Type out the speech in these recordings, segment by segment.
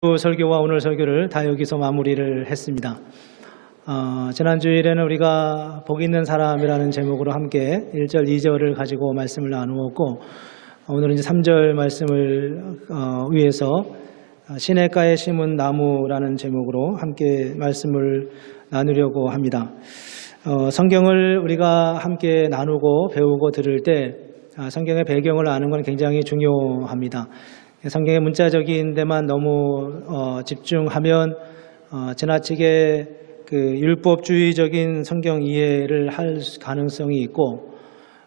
설교와 오늘 설교를 다 여기서 마무리를 했습니다. 지난 주일에는 우리가 복 있는 사람이라는 제목으로 함께 1절, 2절을 가지고 말씀을 나누었고, 오늘은 이제 3절 말씀을 위해서 시냇가에 심은 나무라는 제목으로 함께 말씀을 나누려고 합니다. 성경을 우리가 함께 나누고 배우고 들을 때 성경의 배경을 아는 건 굉장히 중요합니다. 성경의 문자적인 데만 너무 집중하면 지나치게 그 율법주의적인 성경 이해를 할 가능성이 있고,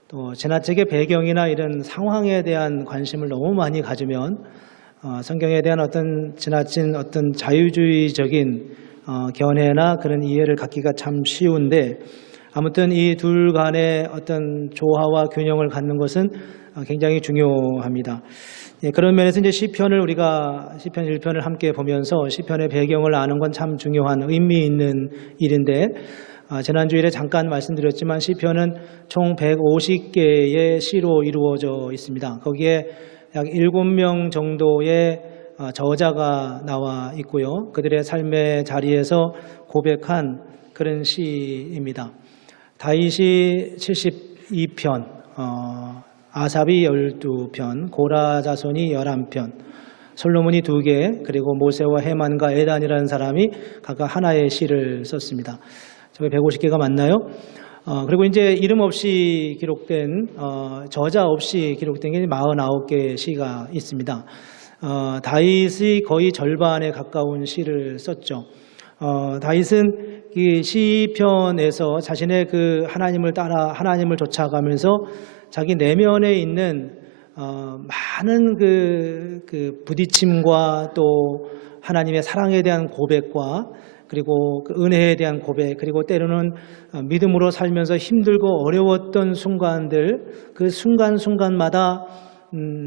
또 지나치게 배경이나 이런 상황에 대한 관심을 너무 많이 가지면 성경에 대한 어떤 지나친 어떤 자유주의적인 견해나 그런 이해를 갖기가 참 쉬운데, 아무튼 이 둘 간의 어떤 조화와 균형을 갖는 것은 굉장히 중요합니다. 그런 면에서 이제 시편을 우리가 시편 1편을 함께 보면서 시편의 배경을 아는 건 참 중요한 의미 있는 일인데, 지난 주일에 잠깐 말씀드렸지만 시편은 총 150개의 시로 이루어져 있습니다. 거기에 약 7명 정도의 저자가 나와 있고요. 그들의 삶의 자리에서 고백한 그런 시입니다. 다윗이 72편, 아삽이 12편, 고라 자손이 11편, 솔로몬이 2개, 그리고 모세와 헤만과 에단이라는 사람이 각각 하나의 시를 썼습니다. 저게 150개가 맞나요? 그리고 이제 이름 없이 기록된, 저자 없이 기록된 게 49개의 시가 있습니다. 다윗이 거의 절반에 가까운 시를 썼죠. 다윗은 이 시편에서 자신의 그 하나님을 따라 하나님을 쫓아가면서 자기 내면에 있는 많은 그 부딪힘과 또 하나님의 사랑에 대한 고백과 그리고 그 은혜에 대한 고백, 그리고 때로는 믿음으로 살면서 힘들고 어려웠던 순간들, 그 순간순간마다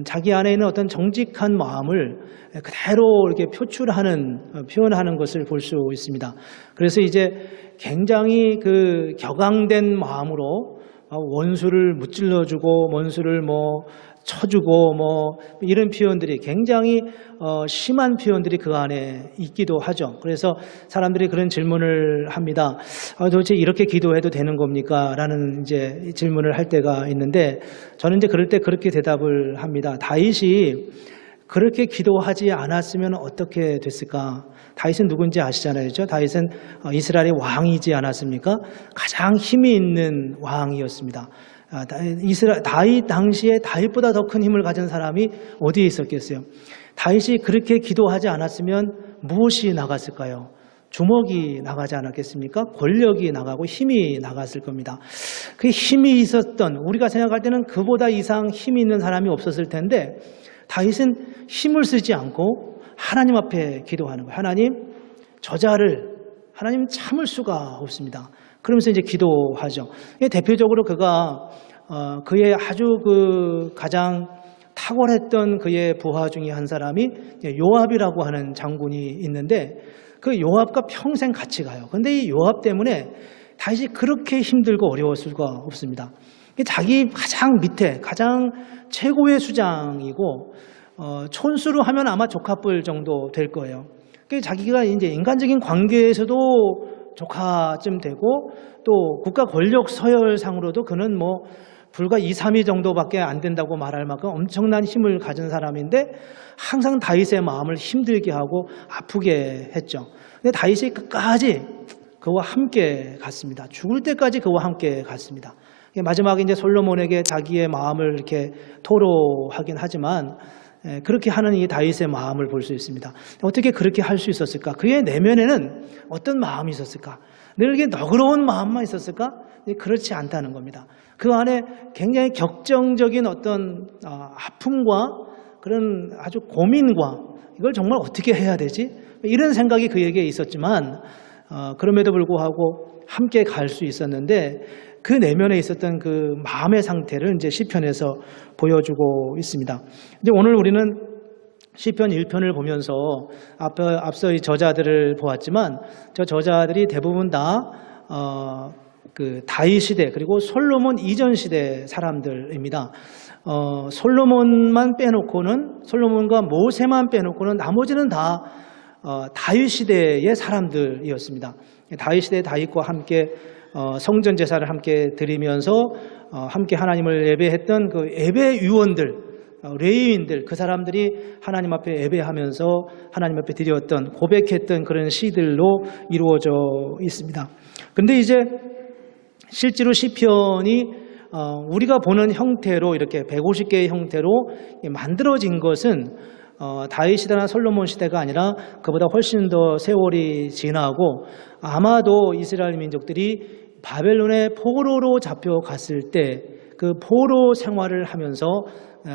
자기 안에 있는 어떤 정직한 마음을 그대로 이렇게 표현하는 것을 볼 수 있습니다. 그래서 이제 굉장히 그 격앙된 마음으로 원수를 무찔러주고 원수를 쳐주고 이런 표현들이 굉장히 심한 표현들이 그 안에 있기도 하죠. 그래서 사람들이 그런 질문을 합니다. 도대체 이렇게 기도해도 되는 겁니까? 라는 이제 질문을 할 때가 있는데, 저는 이제 그럴 때 그렇게 대답을 합니다. 다윗이 그렇게 기도하지 않았으면 어떻게 됐을까? 다윗은 누군지 아시잖아요. 다윗은 이스라엘의 왕이지 않았습니까? 가장 힘이 있는 왕이었습니다. 다윗 당시에 다윗보다 더 큰 힘을 가진 사람이 어디에 있었겠어요? 다윗이 그렇게 기도하지 않았으면 무엇이 나갔을까요? 주먹이 나가지 않았겠습니까? 권력이 나가고 힘이 나갔을 겁니다. 그 힘이 있었던, 우리가 생각할 때는 그보다 이상 힘이 있는 사람이 없었을 텐데, 다윗은 힘을 쓰지 않고 하나님 앞에 기도하는 거예요. 하나님 참을 수가 없습니다. 그러면서 이제 기도하죠. 대표적으로 그가 그의 아주 가장 탁월했던 그의 부하 중에 한 사람이 요압이라고 하는 장군이 있는데, 그 요압과 평생 같이 가요. 그런데 이 요압 때문에 다윗이 그렇게 힘들고 어려울 수가 없습니다. 자기 가장 밑에 가장 최고의 수장이고, 촌수로 하면 아마 조카뻘 정도 될 거예요. 자기가 이제 인간적인 관계에서도 조카쯤 되고, 또 국가 권력 서열상으로도 그는 불과 2, 3위 정도밖에 안 된다고 말할 만큼 엄청난 힘을 가진 사람인데, 항상 다윗의 마음을 힘들게 하고 아프게 했죠. 근데 다윗이 끝까지 그와 함께 갔습니다. 죽을 때까지 그와 함께 갔습니다. 마지막에 이제 솔로몬에게 자기의 마음을 이렇게 토로하긴 하지만, 그렇게 하는 이 다윗의 마음을 볼 수 있습니다. 어떻게 그렇게 할 수 있었을까? 그의 내면에는 어떤 마음이 있었을까? 늘 이게 너그러운 마음만 있었을까? 그렇지 않다는 겁니다. 그 안에 굉장히 격정적인 어떤 아픔과 그런 아주 고민과, 이걸 정말 어떻게 해야 되지? 이런 생각이 그에게 있었지만, 그럼에도 불구하고 함께 갈 수 있었는데, 그 내면에 있었던 그 마음의 상태를 이제 시편에서 보여주고 있습니다. 이제 오늘 우리는 시편 1편을 보면서 앞서 이 저자들을 보았지만, 저 저자들이 대부분 다 그 다윗 시대 그리고 솔로몬 이전 시대 사람들입니다. 솔로몬과 모세만 빼놓고는 나머지는 다 다윗 시대의 사람들이었습니다. 다윗 시대 다윗과 함께 성전 제사를 함께 드리면서 함께 하나님을 예배했던 그 예배 위원들, 레위인들, 그 사람들이 하나님 앞에 예배하면서 하나님 앞에 드렸던 고백했던 그런 시들로 이루어져 있습니다. 그런데 이제 실제로 시편이 우리가 보는 형태로 이렇게 150개의 형태로 만들어진 것은 다윗 시대나 솔로몬 시대가 아니라 그보다 훨씬 더 세월이 지나고 아마도 이스라엘 민족들이 바벨론의 포로로 잡혀갔을 때 그 포로 생활을 하면서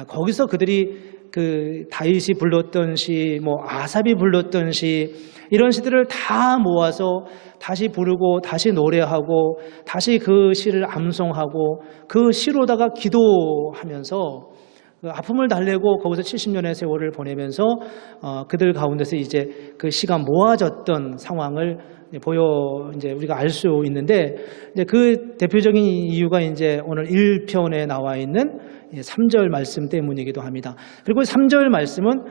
거기서 그들이 그 다윗이 불렀던 시, 뭐 아삽이 불렀던 시, 이런 시들을 다 모아서 다시 부르고 다시 노래하고 다시 그 시를 암송하고 그 시로다가 기도하면서 그 아픔을 달래고 거기서 70년의 세월을 보내면서 그들 가운데서 이제 그 시가 모아졌던 상황을 이제 우리가 알 수 있는데, 이제 그 대표적인 이유가 이제 오늘 1편에 나와 있는 3절 말씀 때문이기도 합니다. 그리고 3절 말씀은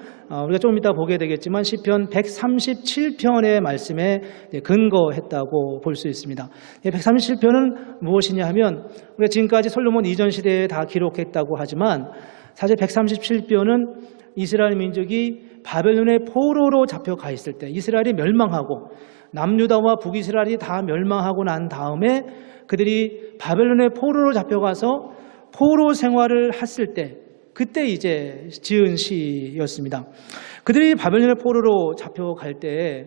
우리가 좀 이따 보게 되겠지만 시편 137편의 말씀에 근거했다고 볼 수 있습니다. 137편은 무엇이냐 하면 우리가 지금까지 솔로몬 이전 시대에 다 기록했다고 하지만 사실 137편은 이스라엘 민족이 바벨론의 포로로 잡혀가 있을 때, 이스라엘이 멸망하고 남유다와 북이스라엘이 다 멸망하고 난 다음에 그들이 바벨론의 포로로 잡혀가서 포로 생활을 했을 때, 그때 이제 지은 시였습니다. 그들이 바벨론의 포로로 잡혀갈 때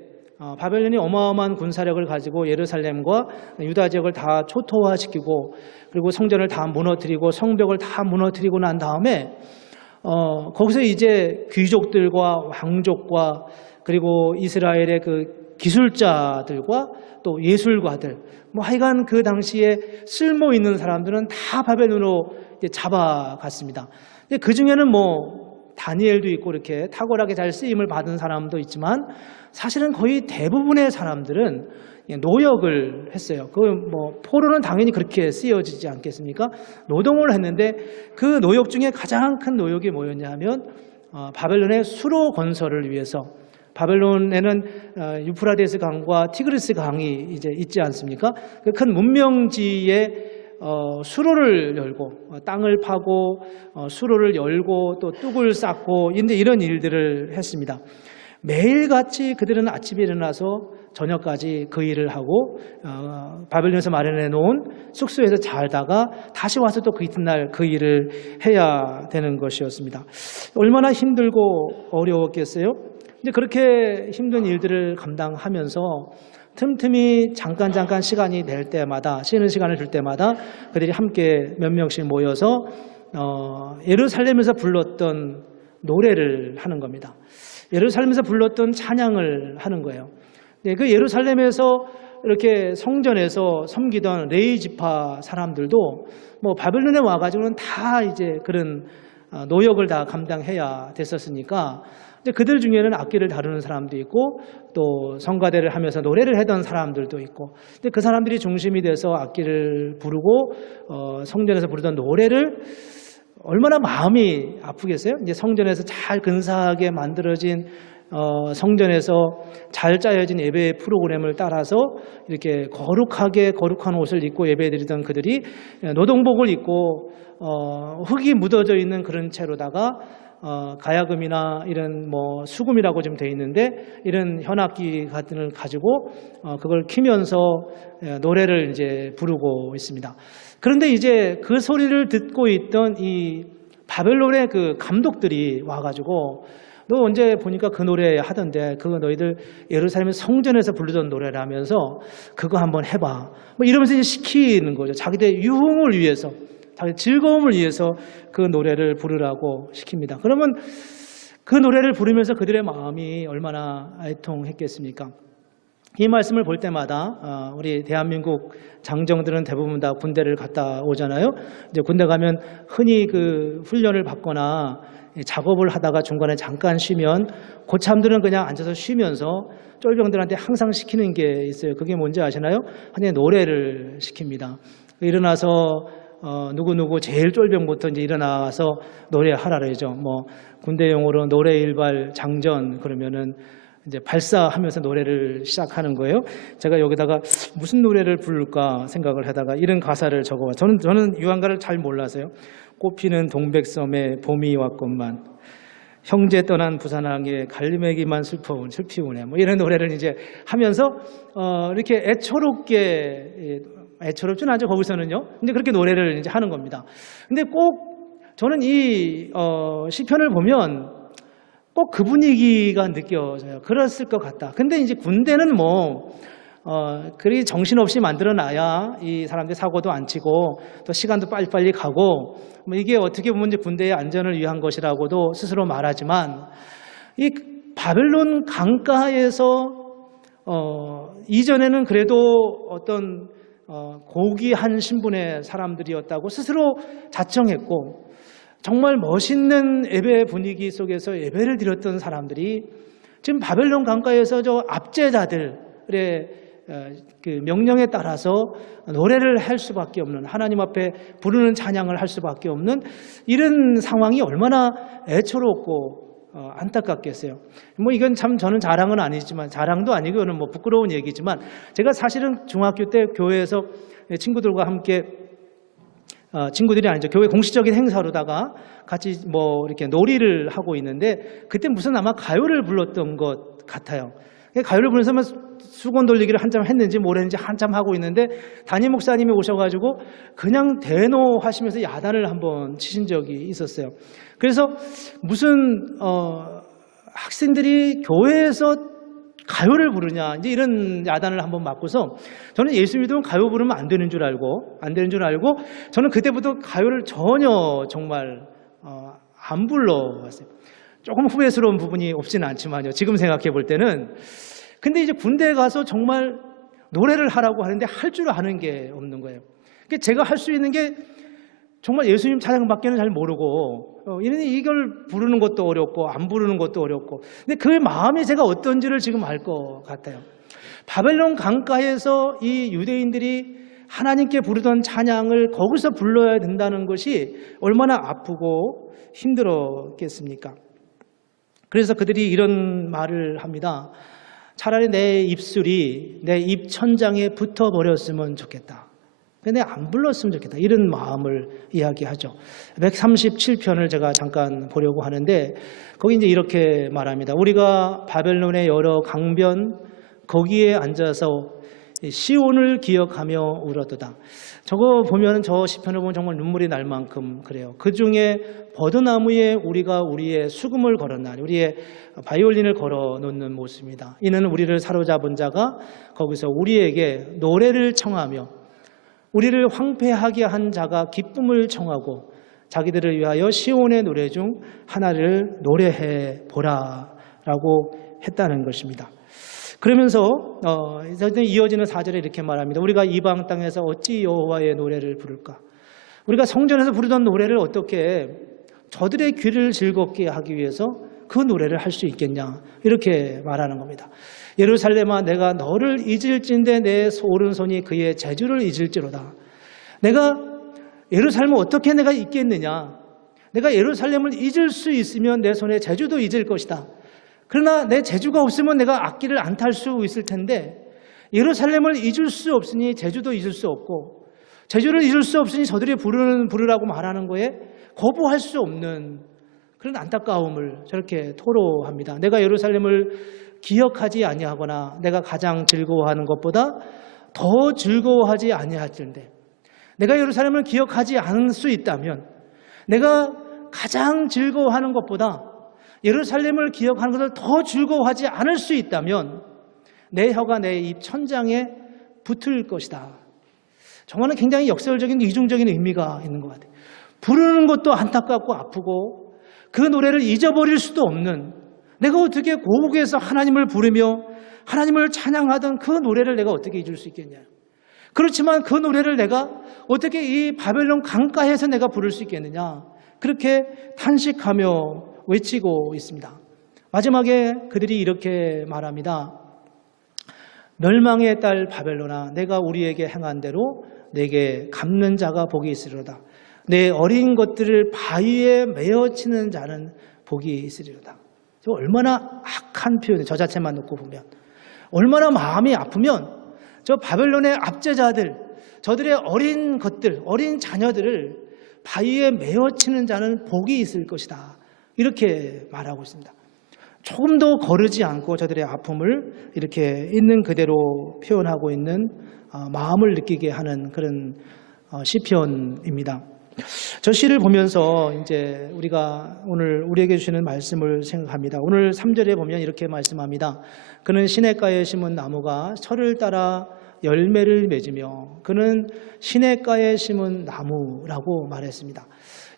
바벨론이 어마어마한 군사력을 가지고 예루살렘과 유다 지역을 다 초토화시키고 그리고 성전을 다 무너뜨리고 성벽을 다 무너뜨리고 난 다음에 거기서 이제 귀족들과 왕족과 그리고 이스라엘의 그 기술자들과 또 예술가들, 뭐 하여간 그 당시에 쓸모 있는 사람들은 다 바벨론으로 잡아갔습니다. 그 중에는 뭐 다니엘도 있고 이렇게 탁월하게 잘 쓰임을 받은 사람도 있지만 사실은 거의 대부분의 사람들은 노역을 했어요. 그 뭐 포로는 당연히 그렇게 쓰여지지 않겠습니까? 노동을 했는데 그 노역 중에 가장 큰 노역이 뭐였냐 하면 바벨론의 수로 건설을 위해서, 바벨론에는 유프라데스 강과 티그리스 강이 이제 있지 않습니까? 그 큰 문명지에 수로를 열고 땅을 파고 수로를 열고 또 뚝을 쌓고 이런 일들을 했습니다. 매일같이 그들은 아침에 일어나서 저녁까지 그 일을 하고 바벨론에서 마련해 놓은 숙소에서 자다가 다시 와서 또 그 이튿날 그 일을 해야 되는 것이었습니다. 얼마나 힘들고 어려웠겠어요? 이제 그렇게 힘든 일들을 감당하면서 틈틈이 잠깐 시간이 될 때마다, 쉬는 시간을 줄 때마다 그들이 함께 몇 명씩 모여서 예루살렘에서 불렀던 노래를 하는 겁니다. 예루살렘에서 불렀던 찬양을 하는 거예요. 그 예루살렘에서 이렇게 성전에서 섬기던 레위 지파 사람들도 뭐 바벨론에 와가지고는 다 이제 그런 노역을 다 감당해야 됐었으니까 이제 그들 중에는 악기를 다루는 사람도 있고 또 성가대를 하면서 노래를 하던 사람들도 있고, 근데 그 사람들이 중심이 돼서 악기를 부르고 성전에서 부르던 노래를 얼마나 마음이 아프겠어요? 이제 성전에서 잘 근사하게 만들어진 성전에서 잘 짜여진 예배 프로그램을 따라서 이렇게 거룩한 옷을 입고 예배드리던 그들이 노동복을 입고 흙이 묻어져 있는 그런 채로다가 가야금이나 이런 뭐 수금이라고 좀 돼 있는데 이런 현악기 같은 걸 가지고 그걸 키면서 노래를 이제 부르고 있습니다. 그런데 이제 그 소리를 듣고 있던 이 바벨론의 그 감독들이 와가지고 너 언제 보니까 그 노래 하던데 그거 너희들 예루살렘 성전에서 부르던 노래라면서 그거 한번 해봐. 뭐 이러면서 이제 시키는 거죠. 자기들 유흥을 위해서, 자기 즐거움을 위해서 그 노래를 부르라고 시킵니다. 그러면 그 노래를 부르면서 그들의 마음이 얼마나 애통했겠습니까? 이 말씀을 볼 때마다 우리 대한민국 장정들은 대부분 다 군대를 갔다 오잖아요. 이제 군대 가면 흔히 그 훈련을 받거나 작업을 하다가 중간에 잠깐 쉬면 고참들은 그냥 앉아서 쉬면서 쫄병들한테 항상 시키는 게 있어요. 그게 뭔지 아시나요? 그냥 노래를 시킵니다. 일어나서 누구 제일 쫄병부터 이제 일어나서 노래하라 그러죠. 뭐 군대 용어로 노래 일발 장전 그러면은 이제 발사하면서 노래를 시작하는 거예요. 제가 여기다가 무슨 노래를 부를까 생각을 하다가 이런 가사를 적어봐. 저는 유한가를 잘 몰라서요. 꽃피는 동백섬에 봄이 왔건만 형제 떠난 부산항에 갈매기만 슬피우네. 뭐 이런 노래를 이제 하면서 이렇게 애처롭진 않죠. 거기서는요. 근데 그렇게 노래를 이제 하는 겁니다. 근데 꼭 저는 이 시편을 보면 꼭 그 분위기가 느껴져요. 그랬을 것 같다. 근데 이제 군대는 그리 정신없이 만들어놔야 이 사람들 사고도 안 치고 또 시간도 빨리빨리 가고 뭐 이게 어떻게 보면 이제 군대의 안전을 위한 것이라고도 스스로 말하지만 이 바벨론 강가에서 이전에는 그래도 어떤 고귀한 신분의 사람들이었다고 스스로 자청했고 정말 멋있는 예배 분위기 속에서 예배를 드렸던 사람들이 지금 바벨론 강가에서 저 압제자들의 그 명령에 따라서 노래를 할 수밖에 없는, 하나님 앞에 부르는 찬양을 할 수밖에 없는 이런 상황이 얼마나 애처롭고 안타깝겠어요. 뭐 이건 참 저는 자랑은 아니지만, 자랑도 아니고 이거는 뭐 부끄러운 얘기지만, 제가 사실은 중학교 때 교회에서 친구들과 함께 친구들이 아니죠. 교회 공식적인 행사로다가 같이 뭐 이렇게 놀이를 하고 있는데 그때 무슨 아마 가요를 불렀던 것 같아요. 가요를 부르면서 수건 돌리기를 한참 했는지 뭐랬는지 한참 하고 있는데 담임 목사님이 오셔가지고 그냥 대노하시면서 야단을 한번 치신 적이 있었어요. 그래서 무슨 학생들이 교회에서 가요를 부르냐 이제 이런 야단을 한번 맞고서 저는 예수 믿으면 가요 부르면 안 되는 줄 알고 저는 그때부터 가요를 전혀 정말 안 불러왔어요. 조금 후회스러운 부분이 없지는 않지만요. 지금 생각해 볼 때는. 근데 이제 군대에 가서 정말 노래를 하라고 하는데 할 줄 아는 게 없는 거예요. 제가 할 수 있는 게 정말 예수님 찬양밖에는 잘 모르고 이걸 부르는 것도 어렵고 안 부르는 것도 어렵고 근데 그 마음이 제가 어떤지를 지금 알 것 같아요. 바벨론 강가에서 이 유대인들이 하나님께 부르던 찬양을 거기서 불러야 된다는 것이 얼마나 아프고 힘들었겠습니까? 그래서 그들이 이런 말을 합니다. 차라리 내 입술이 내 입 천장에 붙어버렸으면 좋겠다. 근데 안 불렀으면 좋겠다. 이런 마음을 이야기하죠. 137편을 제가 잠깐 보려고 하는데 거기 이제 이렇게 말합니다. 우리가 바벨론의 여러 강변 거기에 앉아서 시온을 기억하며 울었도다. 저거 보면 저 시편을 보면 정말 눈물이 날 만큼 그래요. 그 중에 버드나무에 우리가 우리의 수금을 걸었나니 우리의 바이올린을 걸어 놓는 모습입니다. 이는 우리를 사로잡은 자가 거기서 우리에게 노래를 청하며 우리를 황폐하게 한 자가 기쁨을 청하고 자기들을 위하여 시온의 노래 중 하나를 노래해 보라라고 했다는 것입니다. 그러면서 이어지는 4절에 이렇게 말합니다. 우리가 이방 땅에서 어찌 여호와의 노래를 부를까? 우리가 성전에서 부르던 노래를 어떻게 저들의 귀를 즐겁게 하기 위해서 그 노래를 할 수 있겠냐? 이렇게 말하는 겁니다. 예루살렘아 내가 너를 잊을진데 내 오른손이 그의 재주를 잊을지로다. 내가 예루살렘을 어떻게 내가 잊겠느냐? 내가 예루살렘을 잊을 수 있으면 내 손에 재주도 잊을 것이다. 그러나 내 재주가 없으면 내가 악기를 안 탈 수 있을 텐데 예루살렘을 잊을 수 없으니 재주도 잊을 수 없고 재주를 잊을 수 없으니 저들이 부르라고 말하는 거에 거부할 수 없는 그런 안타까움을 저렇게 토로합니다. 내가 예루살렘을 기억하지 아니하거나 내가 가장 즐거워하는 것보다 더 즐거워하지 아니할 텐데 내가 예루살렘을 기억하지 않을 수 있다면 내가 가장 즐거워하는 것보다 예루살렘을 기억하는 것을 더 즐거워하지 않을 수 있다면 내 혀가 내 입 천장에 붙을 것이다. 정말은 굉장히 역설적인 이중적인 의미가 있는 것 같아요. 부르는 것도 안타깝고 아프고 그 노래를 잊어버릴 수도 없는 내가 어떻게 고국에서 하나님을 부르며 하나님을 찬양하던 그 노래를 내가 어떻게 잊을 수 있겠냐. 그렇지만 그 노래를 내가 어떻게 이 바벨론 강가에서 내가 부를 수 있겠느냐. 그렇게 탄식하며 외치고 있습니다. 마지막에 그들이 이렇게 말합니다. 멸망의 딸 바벨론아 내가 우리에게 행한 대로 내게 갚는 자가 복이 있으리로다. 내 어린 것들을 바위에 메어치는 자는 복이 있으리로다. 저 얼마나 악한 표현이에요. 저 자체만 놓고 보면. 얼마나 마음이 아프면 저 바벨론의 압제자들, 저들의 어린 것들, 어린 자녀들을 바위에 메어치는 자는 복이 있을 것이다. 이렇게 말하고 있습니다. 조금도 거르지 않고 저들의 아픔을 이렇게 있는 그대로 표현하고 있는 마음을 느끼게 하는 그런 시편입니다. 저 시를 보면서 이제 우리가 오늘 우리에게 주시는 말씀을 생각합니다. 오늘 3절에 보면 이렇게 말씀합니다. 그는 시냇가에 심은 나무가 철을 따라 열매를 맺으며 그는 시냇가에 심은 나무라고 말했습니다.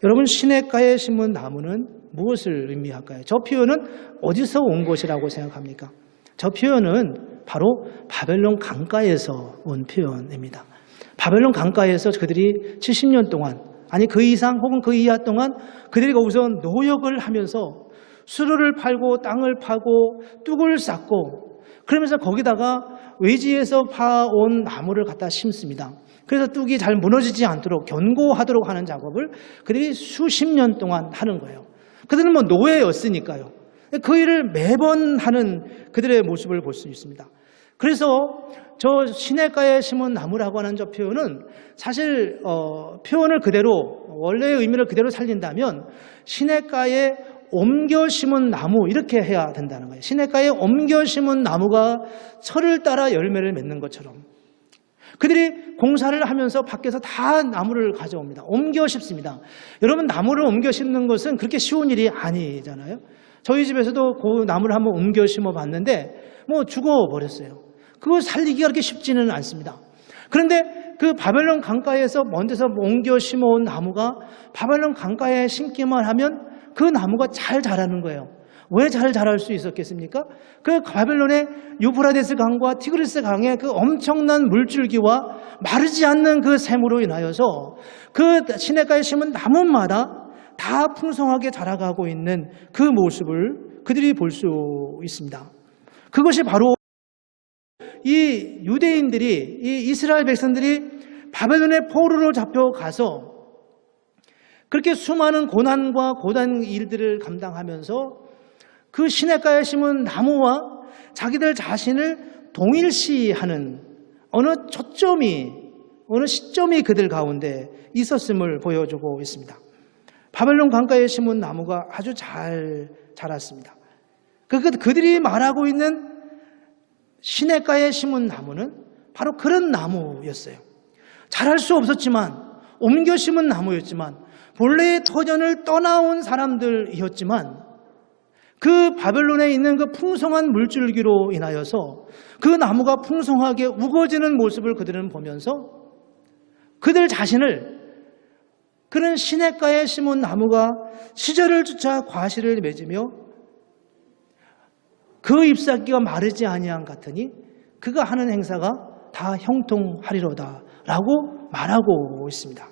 여러분, 시냇가에 심은 나무는 무엇을 의미할까요? 저 표현은 어디서 온 것이라고 생각합니까? 저 표현은 바로 바벨론 강가에서 온 표현입니다. 바벨론 강가에서 그들이 70년 동안, 아니 그 이상 혹은 그 이하 동안 그들이 거기서 노역을 하면서 수로를 팔고 땅을 파고 뚝을 쌓고 그러면서 거기다가 외지에서 파온 나무를 갖다 심습니다. 그래서 뚝이 잘 무너지지 않도록 견고하도록 하는 작업을 그들이 수십 년 동안 하는 거예요. 그들은 뭐 노예였으니까요. 그 일을 매번 하는 그들의 모습을 볼 수 있습니다. 그래서 저 시냇가에 심은 나무라고 하는 저 표현은 사실 표현을 그대로 원래의 의미를 그대로 살린다면 시냇가에 옮겨 심은 나무 이렇게 해야 된다는 거예요. 시냇가에 옮겨 심은 나무가 철을 따라 열매를 맺는 것처럼 그들이 공사를 하면서 밖에서 다 나무를 가져옵니다. 옮겨 심습니다. 여러분, 나무를 옮겨 심는 것은 그렇게 쉬운 일이 아니잖아요. 저희 집에서도 그 나무를 한번 옮겨 심어 봤는데 뭐 죽어버렸어요. 그거 살리기가 그렇게 쉽지는 않습니다. 그런데 그 바벨론 강가에서 먼 데서 옮겨 심어온 나무가 바벨론 강가에 심기만 하면 그 나무가 잘 자라는 거예요. 왜 잘 자랄 수 있었겠습니까? 그 바벨론의 유프라데스 강과 티그리스 강의 그 엄청난 물줄기와 마르지 않는 그 샘으로 인하여서 그 시냇가에 심은 나무마다 다 풍성하게 자라가고 있는 그 모습을 그들이 볼 수 있습니다. 그것이 바로 이 유대인들이, 이 이스라엘 백성들이 바벨론의 포로로 잡혀가서 그렇게 수많은 고난과 고단 일들을 감당하면서 그 시냇가에 심은 나무와 자기들 자신을 동일시하는 어느 초점이, 어느 시점이 그들 가운데 있었음을 보여주고 있습니다. 바벨론 강가에 심은 나무가 아주 잘 자랐습니다. 그들이 말하고 있는 시냇가에 심은 나무는 바로 그런 나무였어요. 자랄 수 없었지만, 옮겨 심은 나무였지만, 본래의 터전을 떠나온 사람들이었지만 그 바벨론에 있는 그 풍성한 물줄기로 인하여서 그 나무가 풍성하게 우거지는 모습을 그들은 보면서 그들 자신을 그런 시냇가에 심은 나무가 시절을 쫓아 과실을 맺으며 그 잎사귀가 마르지 아니한 같으니 그가 하는 행사가 다 형통하리로다 라고 말하고 있습니다.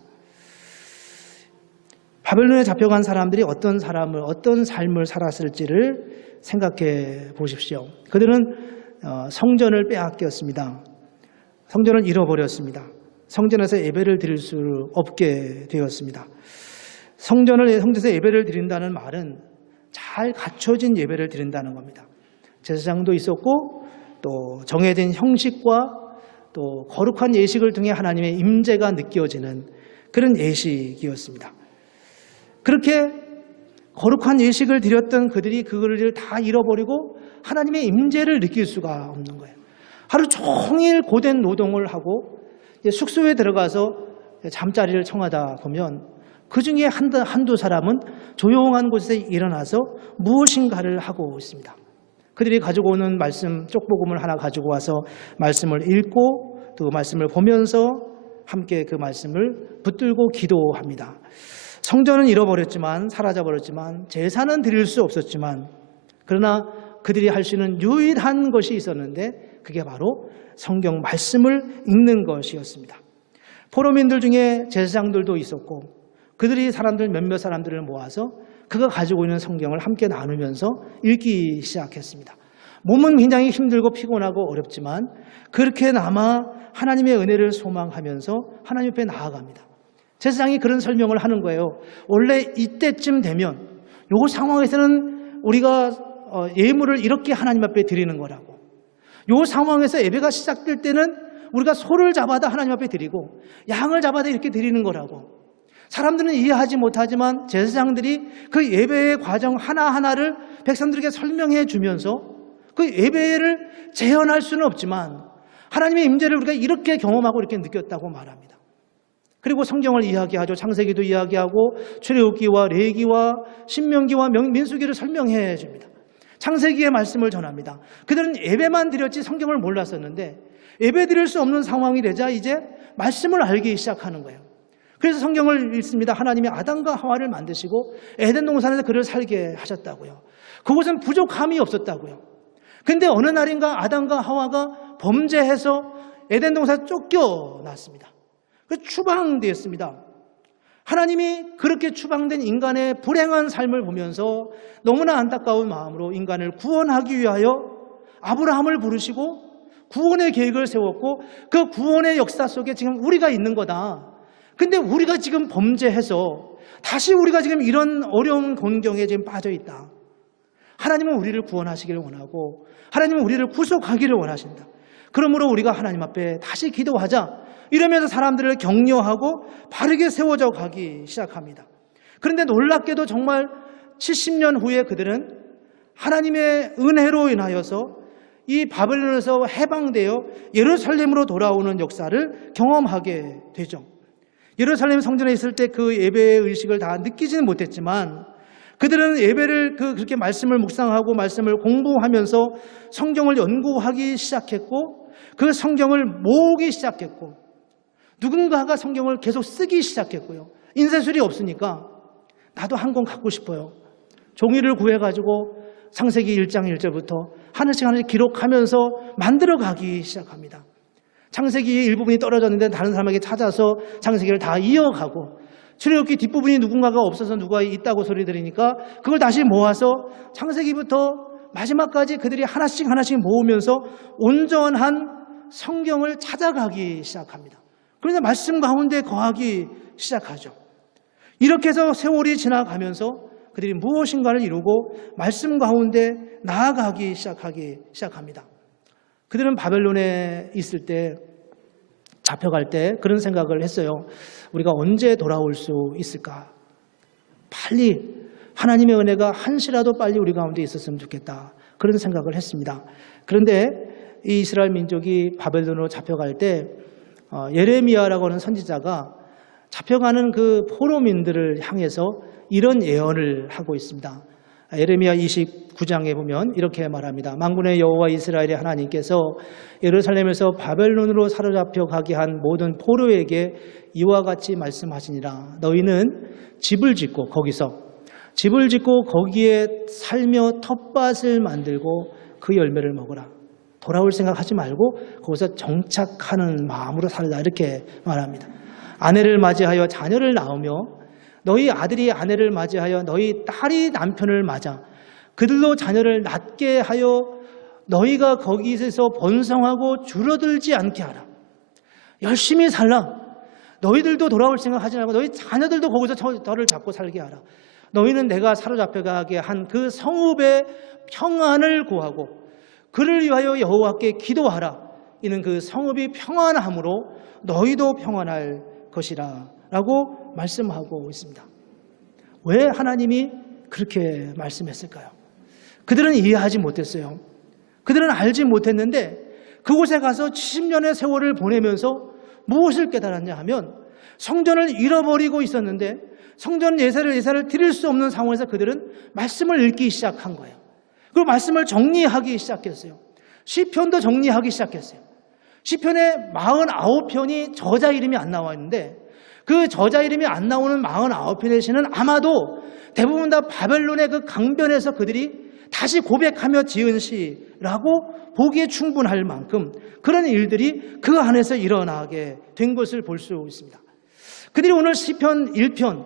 바벨론에 잡혀간 사람들이 어떤 삶을 살았을지를 생각해 보십시오. 그들은 성전을 빼앗겼습니다. 성전을 잃어버렸습니다. 성전에서 예배를 드릴 수 없게 되었습니다. 성전에서 예배를 드린다는 말은 잘 갖춰진 예배를 드린다는 겁니다. 제사장도 있었고 또 정해진 형식과 또 거룩한 예식을 통해 하나님의 임재가 느껴지는 그런 예식이었습니다. 그렇게 거룩한 예식을 드렸던 그들이 그거를 다 잃어버리고 하나님의 임재를 느낄 수가 없는 거예요. 하루 종일 고된 노동을 하고 숙소에 들어가서 잠자리를 청하다 보면 그 중에 한두 사람은 조용한 곳에 일어나서 무엇인가를 하고 있습니다. 그들이 가지고 오는 말씀, 쪽복음을 하나 가지고 와서 말씀을 읽고 또 그 말씀을 보면서 함께 그 말씀을 붙들고 기도합니다. 성전은 잃어버렸지만, 사라져버렸지만, 제사는 드릴 수 없었지만, 그러나 그들이 할 수 있는 유일한 것이 있었는데 그게 바로 성경 말씀을 읽는 것이었습니다. 포로민들 중에 제사장들도 있었고 그들이 몇몇 사람들을 모아서 그가 가지고 있는 성경을 함께 나누면서 읽기 시작했습니다. 몸은 굉장히 힘들고 피곤하고 어렵지만 그렇게나마 하나님의 은혜를 소망하면서 하나님 앞에 나아갑니다. 제사장이 그런 설명을 하는 거예요. 원래 이때쯤 되면 요 상황에서는 우리가 예물을 이렇게 하나님 앞에 드리는 거라고. 이 상황에서 예배가 시작될 때는 우리가 소를 잡아다 하나님 앞에 드리고 양을 잡아다 이렇게 드리는 거라고. 사람들은 이해하지 못하지만 제사장들이 그 예배의 과정 하나하나를 백성들에게 설명해 주면서 그 예배를 재현할 수는 없지만 하나님의 임재를 우리가 이렇게 경험하고 이렇게 느꼈다고 말합니다. 그리고 성경을 이야기하죠. 창세기도 이야기하고 출애굽기와 레위기와 신명기와 민수기를 설명해 줍니다. 창세기의 말씀을 전합니다. 그들은 예배만 드렸지 성경을 몰랐었는데 예배 드릴 수 없는 상황이 되자 이제 말씀을 알기 시작하는 거예요. 그래서 성경을 읽습니다. 하나님이 아담과 하와를 만드시고 에덴 동산에서 그를 살게 하셨다고요. 그곳은 부족함이 없었다고요. 근데 어느 날인가 아담과 하와가 범죄해서 에덴 동산에 쫓겨났습니다. 추방되었습니다. 하나님이 그렇게 추방된 인간의 불행한 삶을 보면서 너무나 안타까운 마음으로 인간을 구원하기 위하여 아브라함을 부르시고 구원의 계획을 세웠고 그 구원의 역사 속에 지금 우리가 있는 거다. 근데 우리가 지금 범죄해서 다시 우리가 지금 이런 어려운 곤경에 지금 빠져 있다. 하나님은 우리를 구원하시기를 원하고 하나님은 우리를 구속하기를 원하신다. 그러므로 우리가 하나님 앞에 다시 기도하자. 이러면서 사람들을 격려하고 바르게 세워져 가기 시작합니다. 그런데 놀랍게도 정말 70년 후에 그들은 하나님의 은혜로 인하여서 이 바벨론에서 해방되어 예루살렘으로 돌아오는 역사를 경험하게 되죠. 예루살렘 성전에 있을 때 그 예배의 의식을 다 느끼지는 못했지만 그들은 예배를 그렇게 말씀을 묵상하고 말씀을 공부하면서 성경을 연구하기 시작했고 그 성경을 모으기 시작했고 누군가가 성경을 계속 쓰기 시작했고요. 인쇄술이 없으니까 나도 한 권 갖고 싶어요. 종이를 구해가지고 창세기 1장 1절부터 하나씩 하나씩 기록하면서 만들어가기 시작합니다. 창세기의 일부분이 떨어졌는데 다른 사람에게 찾아서 창세기를 다 이어가고 출애굽기 뒷부분이 누군가가 없어서 누가 있다고 소리 들으니까 그걸 다시 모아서 창세기부터 마지막까지 그들이 하나씩 하나씩 모으면서 온전한 성경을 찾아가기 시작합니다. 그런데 말씀 가운데 거하기 시작하죠. 이렇게 해서 세월이 지나가면서 그들이 무엇인가를 이루고 말씀 가운데 나아가기 시작합니다. 그들은 바벨론에 있을 때 잡혀갈 때 그런 생각을 했어요. 우리가 언제 돌아올 수 있을까? 빨리 하나님의 은혜가 한시라도 빨리 우리 가운데 있었으면 좋겠다. 그런 생각을 했습니다. 그런데 이 이스라엘 민족이 바벨론으로 잡혀갈 때 예레미야라고 하는 선지자가 잡혀가는 그 포로민들을 향해서 이런 예언을 하고 있습니다. 예레미야 29장에 보면 이렇게 말합니다. 만군의 여호와 이스라엘의 하나님께서 예루살렘에서 바벨론으로 사로잡혀 가게 한 모든 포로에게 이와 같이 말씀하시니라. 너희는 집을 짓고 거기에 살며 텃밭을 만들고 그 열매를 먹으라. 돌아올 생각하지 말고 거기서 정착하는 마음으로 살라. 이렇게 말합니다. 아내를 맞이하여 자녀를 낳으며 너희 아들이 아내를 맞이하여 너희 딸이 남편을 맞아 그들로 자녀를 낳게 하여 너희가 거기서 번성하고 줄어들지 않게 하라. 열심히 살라. 너희들도 돌아올 생각하지 말고 너희 자녀들도 거기서 저를 잡고 살게 하라. 너희는 내가 사로잡혀가게 한 그 성읍의 평안을 구하고 그를 위하여 여호와께 기도하라. 이는 그 성읍이 평안함으로 너희도 평안할 것이라 라고 말씀하고 있습니다. 왜 하나님이 그렇게 말씀했을까요? 그들은 이해하지 못했어요. 그들은 알지 못했는데 그곳에 가서 70년의 세월을 보내면서 무엇을 깨달았냐 하면 성전을 잃어버리고 있었는데 성전 예사를 드릴 수 없는 상황에서 그들은 말씀을 읽기 시작한 거예요. 그리고 말씀을 정리하기 시작했어요. 시편도 정리하기 시작했어요. 시편의 49편이 저자 이름이 안 나와 있는데 그 저자 이름이 안 나오는 49편의 시는 아마도 대부분 다 바벨론의 그 강변에서 그들이 다시 고백하며 지은 시라고 보기에 충분할 만큼 그런 일들이 그 안에서 일어나게 된 것을 볼 수 있습니다. 그들이 오늘 시편 1편,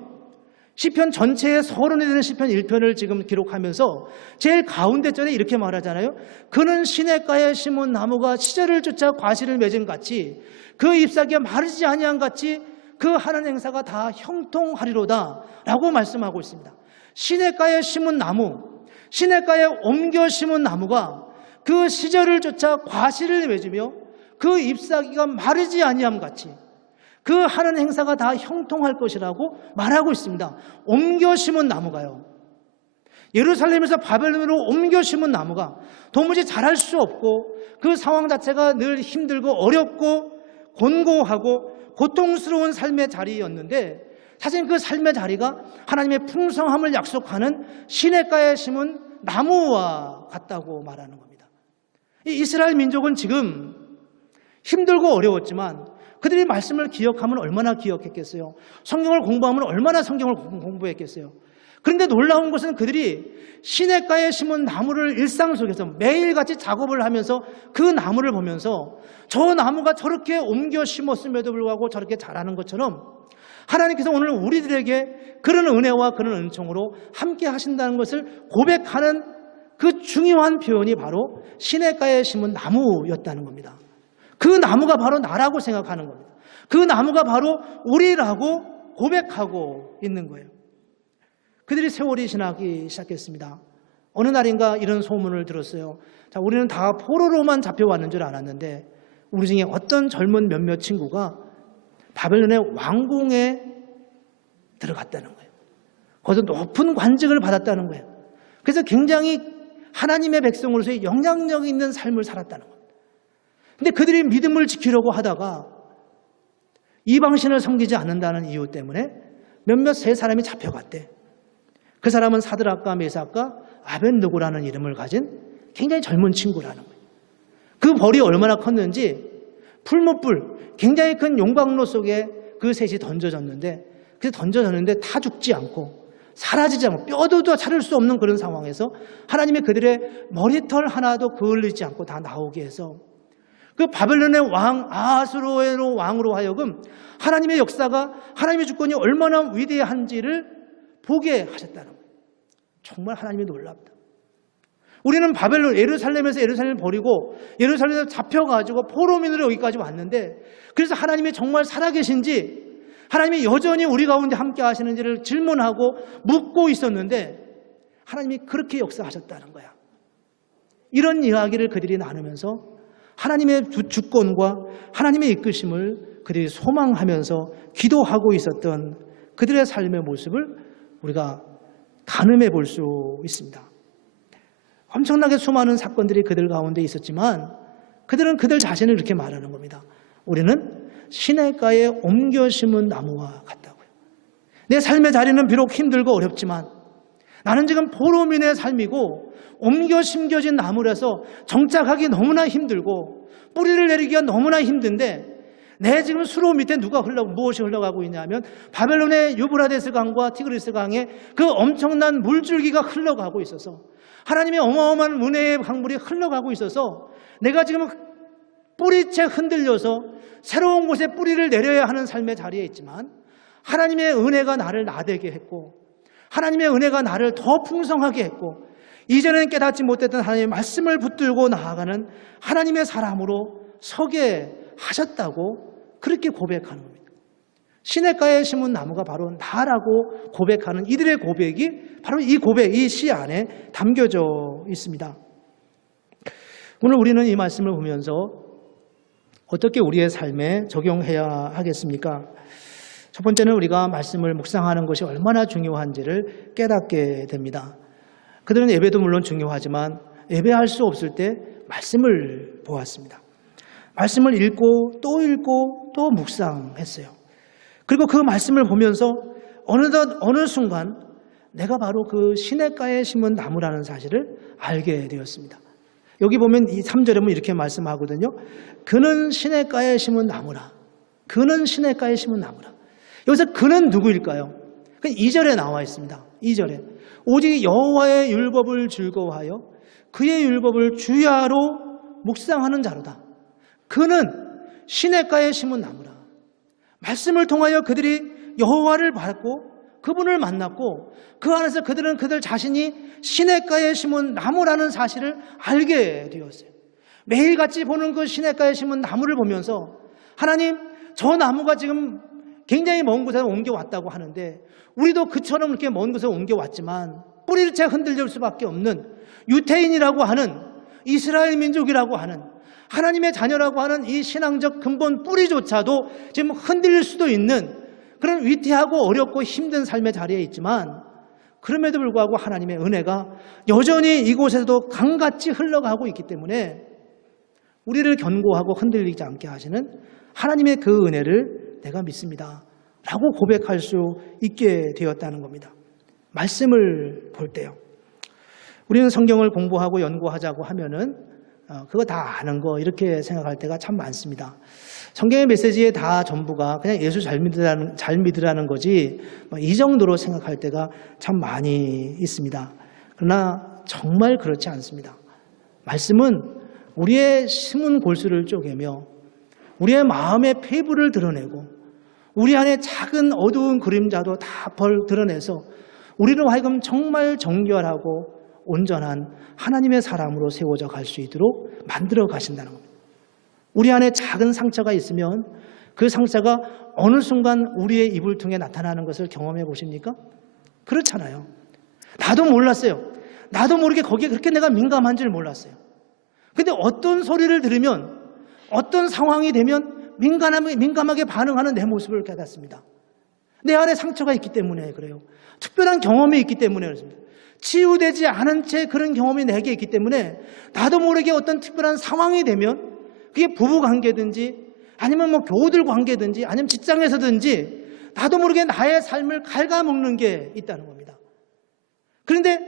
시편 전체의 서론이 되는 시편 1편을 지금 기록하면서 제일 가운데 절에 이렇게 말하잖아요. 그는 시냇가에 심은 나무가 시절을 쫓아 과실을 맺은 같이 그 잎사귀가 마르지 아니한 같이 그 하는 행사가 다 형통하리로다 라고 말씀하고 있습니다. 시냇가에 심은 나무, 시냇가에 옮겨 심은 나무가 그 시절을 쫓아 과실을 맺으며 그 잎사귀가 마르지 아니함 같이 그 하는 행사가 다 형통할 것이라고 말하고 있습니다. 옮겨 심은 나무가요. 예루살렘에서 바벨론으로 옮겨 심은 나무가 도무지 자랄 수 없고 그 상황 자체가 늘 힘들고 어렵고 곤고하고 고통스러운 삶의 자리였는데, 사실 그 삶의 자리가 하나님의 풍성함을 약속하는 시냇가에 심은 나무와 같다고 말하는 겁니다. 이 이스라엘 민족은 지금 힘들고 어려웠지만 그들이 말씀을 기억하면 얼마나 기억했겠어요? 성경을 공부하면 얼마나 성경을 공부했겠어요? 그런데 놀라운 것은 그들이 시냇가에 심은 나무를 일상 속에서 매일같이 작업을 하면서 그 나무를 보면서 저 나무가 저렇게 옮겨 심었음에도 불구하고 저렇게 자라는 것처럼 하나님께서 오늘 우리들에게 그런 은혜와 그런 은총으로 함께 하신다는 것을 고백하는 그 중요한 표현이 바로 시냇가에 심은 나무였다는 겁니다. 그 나무가 바로 나라고 생각하는 겁니다. 그 나무가 바로 우리라고 고백하고 있는 거예요. 그들이 세월이 지나기 시작했습니다. 어느 날인가 이런 소문을 들었어요. 자, 우리는 다 포로로만 잡혀왔는 줄 알았는데 우리 중에 어떤 젊은 몇몇 친구가 바벨론의 왕궁에 들어갔다는 거예요. 거기서 높은 관직을 받았다는 거예요. 그래서 굉장히 하나님의 백성으로서의 영향력 있는 삶을 살았다는 겁니다. 근데 그들이 믿음을 지키려고 하다가 이방신을 섬기지 않는다는 이유 때문에 몇몇 세 사람이 잡혀갔대. 그 사람은 사드락과 메삭과 아벤느고라는 이름을 가진 굉장히 젊은 친구라는 거예요. 그 벌이 얼마나 컸는지 풀무불, 굉장히 큰 용광로 속에 그 셋이 던져졌는데, 그래서 던져졌는데 타 죽지 않고 사라지지 않고 뼈도 차릴 수 없는 그런 상황에서 하나님이 그들의 머리털 하나도 그을리지 않고 다 나오게 해서 그 바벨론의 왕 아하스로의 왕으로 하여금 하나님의 역사가, 하나님의 주권이 얼마나 위대한지를 보게 하셨다는 거예요. 정말 하나님이 놀랍다. 우리는 바벨론, 예루살렘에서 예루살렘을 버리고 예루살렘에서 잡혀가지고 포로민으로 여기까지 왔는데, 그래서 하나님이 정말 살아계신지, 하나님이 여전히 우리 가운데 함께 하시는지를 질문하고 묻고 있었는데 하나님이 그렇게 역사하셨다는 거야. 이런 이야기를 그들이 나누면서 하나님의 주권과 하나님의 이끄심을 그들이 소망하면서 기도하고 있었던 그들의 삶의 모습을 우리가 가늠해 볼 수 있습니다. 엄청나게 수많은 사건들이 그들 가운데 있었지만 그들은 그들 자신을 이렇게 말하는 겁니다. 우리는 시냇가에 옮겨 심은 나무와 같다고요. 내 삶의 자리는 비록 힘들고 어렵지만 나는 지금 포로민의 삶이고 옮겨 심겨진 나무라서 정착하기 너무나 힘들고 뿌리를 내리기가 너무나 힘든데, 내 지금 수로 밑에 무엇이 흘러가고 있냐면 바벨론의 유브라데스 강과 티그리스 강에 그 엄청난 물줄기가 흘러가고 있어서, 하나님의 어마어마한 은혜의 강물이 흘러가고 있어서 내가 지금 뿌리채 흔들려서 새로운 곳에 뿌리를 내려야 하는 삶의 자리에 있지만, 하나님의 은혜가 나를 나되게 했고 하나님의 은혜가 나를 더 풍성하게 했고 이전에는 깨닫지 못했던 하나님의 말씀을 붙들고 나아가는 하나님의 사람으로 서게 하셨다고 그렇게 고백하는 겁니다. 시냇가에 심은 나무가 바로 나라고 고백하는 이들의 고백이 바로 이 고백, 이 시 안에 담겨져 있습니다. 오늘 우리는 이 말씀을 보면서 어떻게 우리의 삶에 적용해야 하겠습니까? 첫 번째는 우리가 말씀을 묵상하는 것이 얼마나 중요한지를 깨닫게 됩니다. 그들은 예배도 물론 중요하지만 예배할 수 없을 때 말씀을 보았습니다. 말씀을 읽고 또 묵상했어요. 그리고 그 말씀을 보면서 어느 순간 내가 바로 그 시냇가에 심은 나무라는 사실을 알게 되었습니다. 여기 보면 이 3절에 보면 이렇게 말씀하거든요. 그는 시냇가에 심은 나무라. 그는 시냇가에 심은 나무라. 여기서 그는 누구일까요? 2절에 나와 있습니다. 2절에 오직 여호와의 율법을 즐거워하여 그의 율법을 주야로 묵상하는 자로다. 그는 시냇가에 심은 나무라. 말씀을 통하여 그들이 여호와를 받고 그분을 만났고 그 안에서 그들은 그들 자신이 시냇가에 심은 나무라는 사실을 알게 되었어요. 매일같이 보는 그 시냇가에 심은 나무를 보면서, 하나님, 저 나무가 지금 굉장히 먼 곳에 옮겨왔다고 하는데 우리도 그처럼 이렇게 먼 곳에 옮겨왔지만 뿌리채 흔들릴 수밖에 없는 유태인이라고 하는 이스라엘 민족이라고 하는 하나님의 자녀라고 하는 이 신앙적 근본 뿌리조차도 지금 흔들릴 수도 있는 그런 위태하고 어렵고 힘든 삶의 자리에 있지만 그럼에도 불구하고 하나님의 은혜가 여전히 이곳에서도 강같이 흘러가고 있기 때문에 우리를 견고하고 흔들리지 않게 하시는 하나님의 그 은혜를 내가 믿습니다 라고 고백할 수 있게 되었다는 겁니다. 말씀을 볼 때요. 우리는 성경을 공부하고 연구하자고 하면은 그거 다 아는 거 이렇게 생각할 때가 참 많습니다. 성경의 메시지에 다 전부가 그냥 예수 잘 믿으라는 거지 이 정도로 생각할 때가 참 많이 있습니다. 그러나 정말 그렇지 않습니다. 말씀은 우리의 심은 골수를 쪼개며 우리의 마음의 폐부를 드러내고 우리 안에 작은 어두운 그림자도 다 드러내서 우리로 하여금 정말 정결하고 온전한 하나님의 사람으로 세워져 갈 수 있도록 만들어 가신다는 겁니다. 우리 안에 작은 상처가 있으면 그 상처가 어느 순간 우리의 이불 통해 나타나는 것을 경험해 보십니까? 그렇잖아요. 나도 몰랐어요. 나도 모르게 거기에 그렇게 내가 민감한 줄 몰랐어요. 근데 어떤 소리를 들으면 어떤 상황이 되면 민감하게 반응하는 내 모습을 깨닫습니다. 내 안에 상처가 있기 때문에 그래요. 특별한 경험이 있기 때문에 그렇습니다. 치유되지 않은 채 그런 경험이 내게 있기 때문에 나도 모르게 어떤 특별한 상황이 되면 그게 부부관계든지 아니면 뭐 교우들 관계든지 아니면 직장에서든지 나도 모르게 나의 삶을 갉아먹는 게 있다는 겁니다. 그런데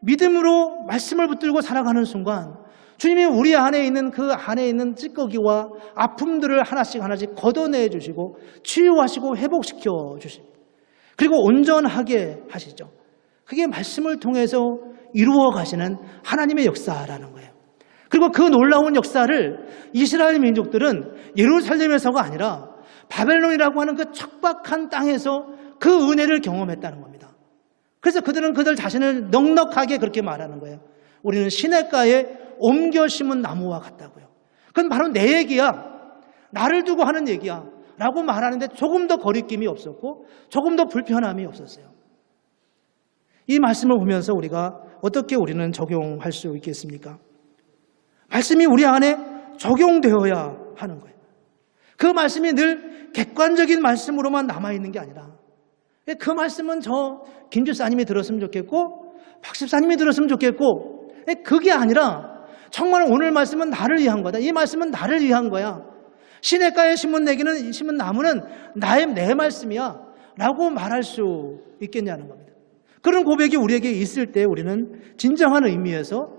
믿음으로 말씀을 붙들고 살아가는 순간 주님이 우리 안에 있는 그 안에 있는 찌꺼기와 아픔들을 하나씩 걷어내 주시고 치유하시고 회복시켜 주십니다. 그리고 온전하게 하시죠. 그게 말씀을 통해서 이루어 가시는 하나님의 역사라는 거예요. 그리고 그 놀라운 역사를 이스라엘 민족들은 예루살렘에서가 아니라 바벨론이라고 하는 그 척박한 땅에서 그 은혜를 경험했다는 겁니다. 그래서 그들은 그들 자신을 넉넉하게 그렇게 말하는 거예요. 우리는 시냇가에 옮겨 심은 나무와 같다고요. 그건 바로 내 얘기야. 나를 두고 하는 얘기야. 라고 말하는데 조금 더 거리낌이 없었고 조금 더 불편함이 없었어요. 이 말씀을 보면서 우리가 어떻게 우리는 적용할 수 있겠습니까? 말씀이 우리 안에 적용되어야 하는 거예요. 그 말씀이 늘 객관적인 말씀으로만 남아있는 게 아니라 그 말씀은 저 김 집사님이 들었으면 좋겠고 박 집사님이 들었으면 좋겠고 그게 아니라 정말 오늘 말씀은 나를 위한 거다. 이 말씀은 나를 위한 거야. 시냇가에 심은 나무는 내 말씀이야 라고 말할 수 있겠냐는 겁니다. 그런 고백이 우리에게 있을 때 우리는 진정한 의미에서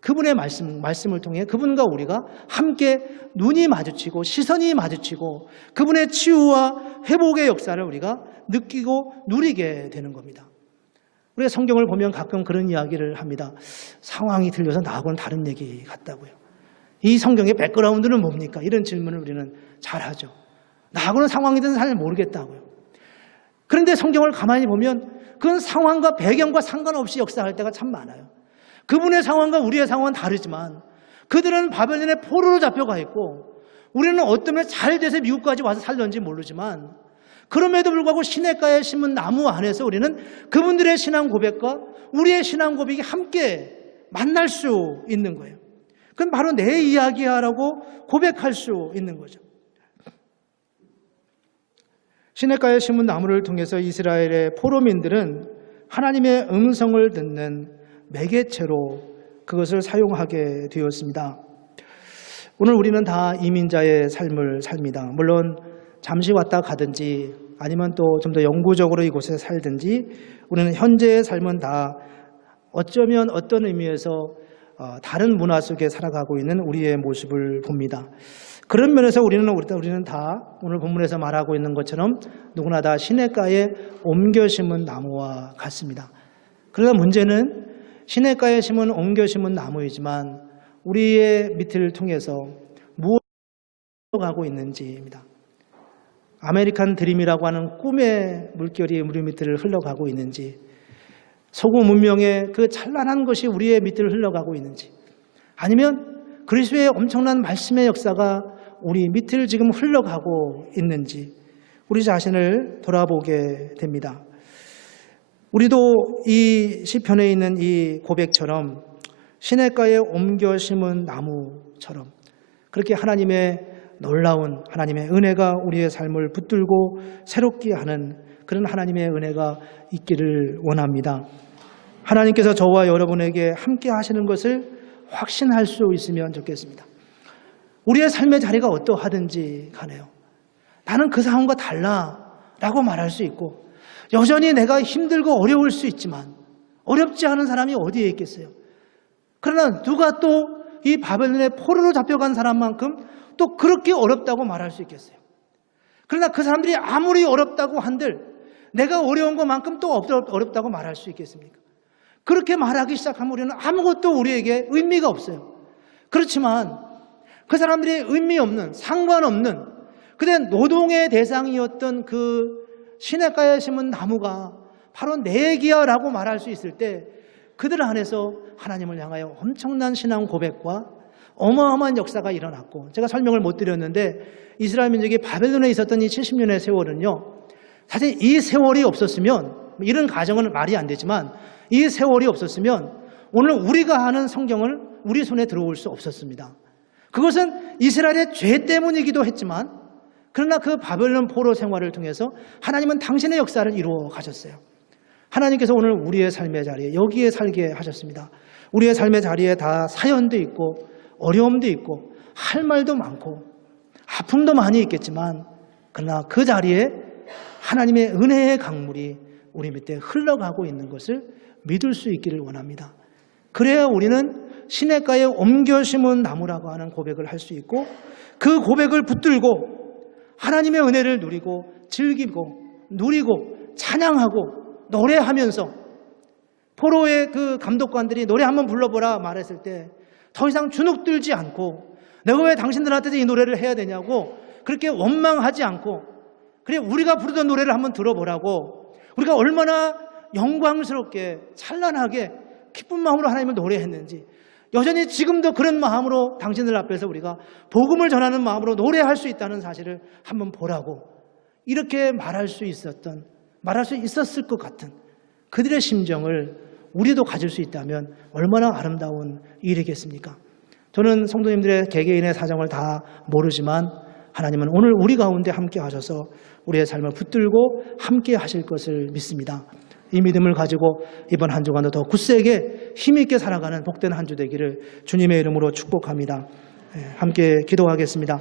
그분의 말씀을 통해 그분과 우리가 함께 눈이 마주치고 시선이 마주치고 그분의 치유와 회복의 역사를 우리가 느끼고 누리게 되는 겁니다. 우리가 성경을 보면 가끔 그런 이야기를 합니다. 상황이 들려서 나하고는 다른 얘기 같다고요. 이 성경의 백그라운드는 뭡니까? 이런 질문을 우리는 잘 하죠. 나하고는 상황이든 잘 모르겠다고요. 그런데 성경을 가만히 보면 그건 상황과 배경과 상관없이 역사할 때가 참 많아요. 그분의 상황과 우리의 상황은 다르지만 그들은 바벨론의 포로로 잡혀가 있고 우리는 어떤 면에 잘 돼서 미국까지 와서 살던지 모르지만 그럼에도 불구하고 시냇가에 심은 나무 안에서 우리는 그분들의 신앙 고백과 우리의 신앙 고백이 함께 만날 수 있는 거예요. 그건 바로 내 이야기야라고 고백할 수 있는 거죠. 시냇가에 심은 나무를 통해서 이스라엘의 포로민들은 하나님의 음성을 듣는 매개체로 그것을 사용하게 되었습니다. 오늘 우리는 다 이민자의 삶을 삽니다. 물론 잠시 왔다 가든지 아니면 또 좀 더 영구적으로 이곳에 살든지 우리는 현재의 삶은 다 어쩌면 어떤 의미에서 다른 문화 속에 살아가고 있는 우리의 모습을 봅니다. 그런 면에서 우리는 다 오늘 본문에서 말하고 있는 것처럼 누구나 다 시냇가에 옮겨 심은 나무와 같습니다. 그러나 문제는 시냇가에 옮겨 심은 나무이지만 우리의 밑을 통해서 무엇을 가고 있는지입니다. 아메리칸 드림이라고 하는 꿈의 물결이 우리 밑을 흘러가고 있는지, 소금 문명의 그 찬란한 것이 우리의 밑을 흘러가고 있는지, 아니면 그리스도의 엄청난 말씀의 역사가 우리 밑을 지금 흘러가고 있는지 우리 자신을 돌아보게 됩니다. 우리도 이 시편에 있는 이 고백처럼 시냇가에 옮겨 심은 나무처럼 그렇게 하나님의 놀라운 하나님의 은혜가 우리의 삶을 붙들고 새롭게 하는 그런 하나님의 은혜가 있기를 원합니다. 하나님께서 저와 여러분에게 함께 하시는 것을 확신할 수 있으면 좋겠습니다. 우리의 삶의 자리가 어떠하든지 가네요. 나는 그 상황과 달라라고 말할 수 있고 여전히 내가 힘들고 어려울 수 있지만 어렵지 않은 사람이 어디에 있겠어요? 그러나 누가 또 이 바벨론의 포로로 잡혀간 사람만큼 또 그렇게 어렵다고 말할 수 있겠어요? 그러나 그 사람들이 아무리 어렵다고 한들 내가 어려운 것만큼 또 어렵다고 말할 수 있겠습니까? 그렇게 말하기 시작하면 우리는 아무것도 우리에게 의미가 없어요. 그렇지만 그 사람들이 의미 없는, 상관없는 그때 노동의 대상이었던 그 시냇가에 심은 나무가 바로 내 얘기야 라고 말할 수 있을 때 그들 안에서 하나님을 향하여 엄청난 신앙 고백과 어마어마한 역사가 일어났고, 제가 설명을 못 드렸는데 이스라엘 민족이 바벨론에 있었던 이 70년의 세월은요, 사실 이 세월이 없었으면, 이런 가정은 말이 안 되지만 이 세월이 없었으면 오늘 우리가 하는 성경을 우리 손에 들어올 수 없었습니다. 그것은 이스라엘의 죄 때문이기도 했지만, 그러나 그 바벨론 포로 생활을 통해서 하나님은 당신의 역사를 이루어 가셨어요. 하나님께서 오늘 우리의 삶의 자리에 여기에 살게 하셨습니다. 우리의 삶의 자리에 다 사연도 있고 어려움도 있고 할 말도 많고 아픔도 많이 있겠지만, 그러나 그 자리에 하나님의 은혜의 강물이 우리 밑에 흘러가고 있는 것을 믿을 수 있기를 원합니다. 그래야 우리는 시냇가에 옮겨 심은 나무라고 하는 고백을 할 수 있고, 그 고백을 붙들고 하나님의 은혜를 누리고 즐기고 누리고 찬양하고 노래하면서, 포로의 그 감독관들이 노래 한번 불러보라 말했을 때 더 이상 주눅들지 않고 내가 왜 당신들한테 이 노래를 해야 되냐고 그렇게 원망하지 않고, 그래 우리가 부르던 노래를 한번 들어보라고, 우리가 얼마나 영광스럽게 찬란하게 기쁜 마음으로 하나님을 노래했는지, 여전히 지금도 그런 마음으로 당신들 앞에서 우리가 복음을 전하는 마음으로 노래할 수 있다는 사실을 한번 보라고, 이렇게 말할 수 있었을 것 같은 그들의 심정을 우리도 가질 수 있다면 얼마나 아름다운 일이겠습니까? 저는 성도님들의 개개인의 사정을 다 모르지만 하나님은 오늘 우리 가운데 함께 하셔서 우리의 삶을 붙들고 함께 하실 것을 믿습니다. 이 믿음을 가지고 이번 한 주간도 더 굳세게 힘있게 살아가는 복된 한 주 되기를 주님의 이름으로 축복합니다. 함께 기도하겠습니다.